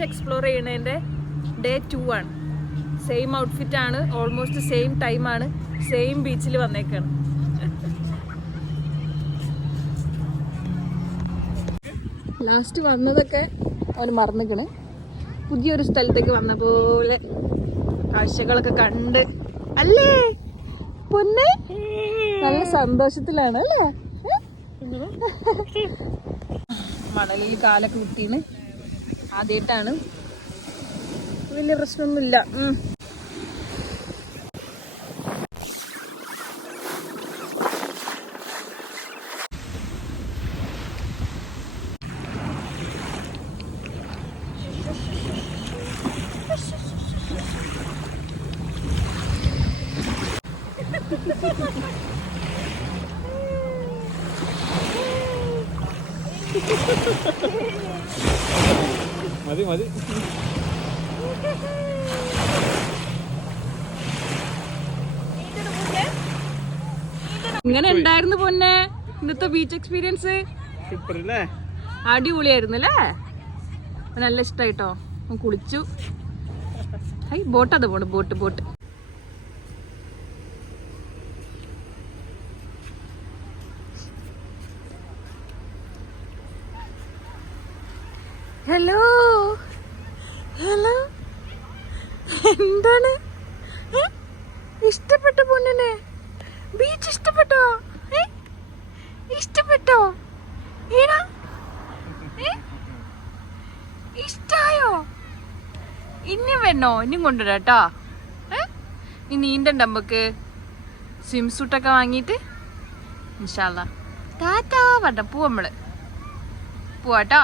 Beach explore ചെയ്യുന്നതിൻ്റെ day 2 ആണ്. Same outfit ആണ്, ഓൾമോസ്റ്റ് സെയിം ടൈമാണ്, സെയിം ബീച്ചിൽ വന്നേക്കാണ്. ലാസ്റ്റ് വന്നതൊക്കെ അവന് മറന്നിക്കണ്. പുതിയൊരു സ്ഥലത്തേക്ക് വന്ന പോലെ കാഴ്ചകളൊക്കെ കണ്ട് അല്ലേ പൊന്നെ, നല്ല സന്തോഷത്തിലാണ് അല്ലേ. മണലിൽ കാലൊക്കെ കുട്ടീന് ആദ്യമായിട്ടാണ്, വലിയ പ്രശ്നമൊന്നുമില്ല. മതി മതി. ഇങ്ങനെ ഉണ്ടായിരുന്നു പൊന്നെ ഇന്നത്തെ ബീച്ച് എക്സ്പീരിയൻസ്. അടിപൊളിയായിരുന്നു അല്ലേ, നല്ല ഇഷ്ടായിട്ടോ. കുളിച്ചു. ബോട്ട് അത് പോണു, ബോട്ട് ബോട്ട്. ഹലോ ഹലോ, എന്താണ് ഇഷ്ടപ്പെട്ട പൊന്നിനെ? ബീച്ച് ഇഷ്ടപ്പെട്ടോ? ഇഷ്ടപ്പെട്ടോ? ഏടാ ഇഷ്ടായോ? ഇനിയും വേണോ? ഇനിയും കൊണ്ടുവരാട്ടോ. നീ നീന്തണ്ട, നമുക്ക് സ്വിം സൂട്ടൊക്കെ വാങ്ങിയിട്ട് ഇൻഷാല്ലാ ടാറ്റാ പറഞ്ഞ പോവാ, നമ്മള് പോവാട്ടോ.